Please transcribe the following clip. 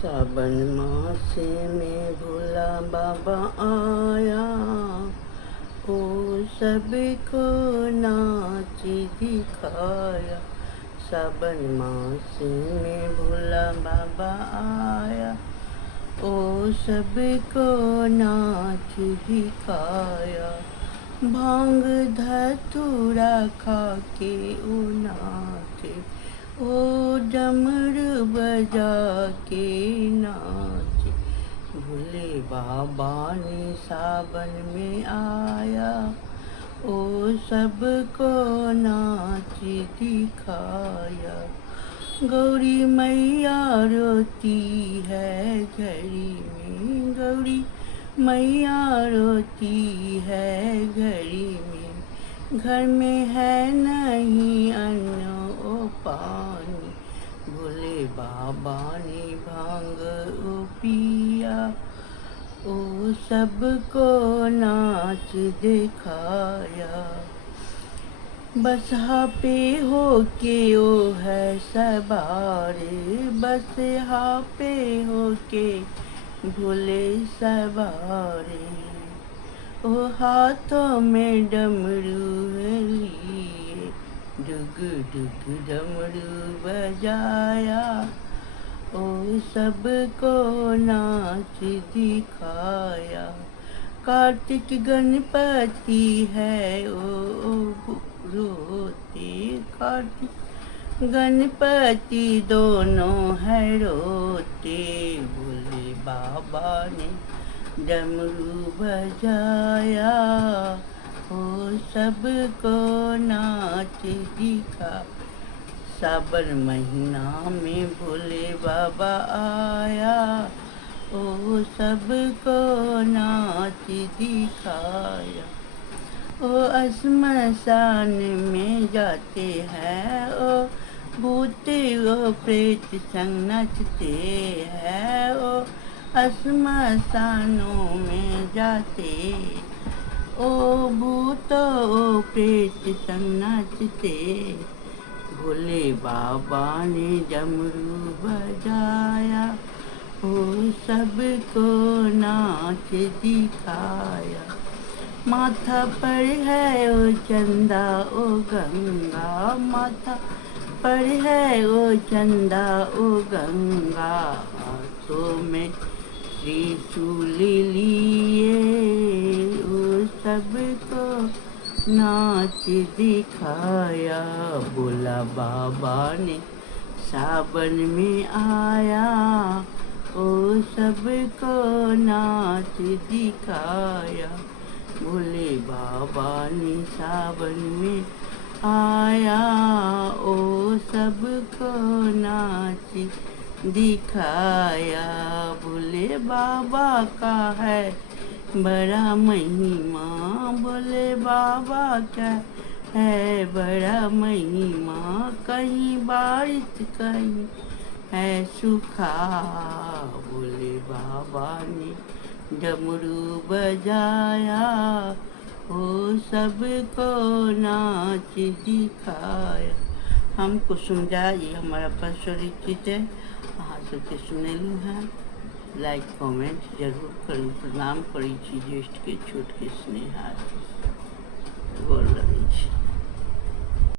सावन मास में भोला बाबा आया, ओ सबको नाच दिखाया। सावन मास में भोला बाबा आया, ओ सबको नाच दिखाया। भांग धतूरा खा के ओ नाचे, ओ डमरू बजा के नाचे। भोले बाबा ने सावन में आया, ओ सबको नाच दिखाया। गौरी मैया रोती है घड़ी में, गौरी मैया रोती है घड़ी में। घर में है नहीं अन्न ओ पानी, भोले बाबा ने भांग ओ पिया, ओ सबको नाच दिखाया। बसहा पे हो के ओ है सवारे, बसहा पे हो के भोले सवारे। ओ हाथों में डमरू लिए, डुग डुग डमरू बजाया, ओ सबको नाच दिखाया। कार्तिक गणपति है ओ रोते, कार्तिक गणपति दोनों है रोते। भोले बाबा ने डमरू बजाया, ओ सबको नाच दिखा। सावन महीना में भोले बाबा आया, ओ सबको नाच दिखाया। ओ श्मशान में जाते हैं ओ भूत, ओ प्रेत संग नचते हैं। ओ श्मशानों में जाते, ओ भूत ओ प्रेत संग नचते। भोले बाबा ने डमरू बजाया, ओ सबको नाच दिखाया। माथा पर है ओ चंदा ओ गंगा, माथा पर है ओ चंदा ओ गंगा। हाथों में त्रिशूल लिए, ओ सबको नाच दिखाया। भोला बाबा ने सावन में आया, ओ सबको नाच दिखाया। भोले बाबा ने सावन में आया, ओ सबको नाच दिखाया। भोले बाबा का है बड़ा महिमा, भोले बाबा का है बड़ा महिमा। कहीं बारिश कहीं है सूखा, भोले बाबा ने डमरू बजाया, ओ सबको नाच दिखाया। हमको समझा, ये हमारा परिचित है, अहाँ सबके सुनेलू हैं। लाइक कमेंट जरूर करू, प्रणाम करी छी ज्येष्ठ के छोट के स्नेह।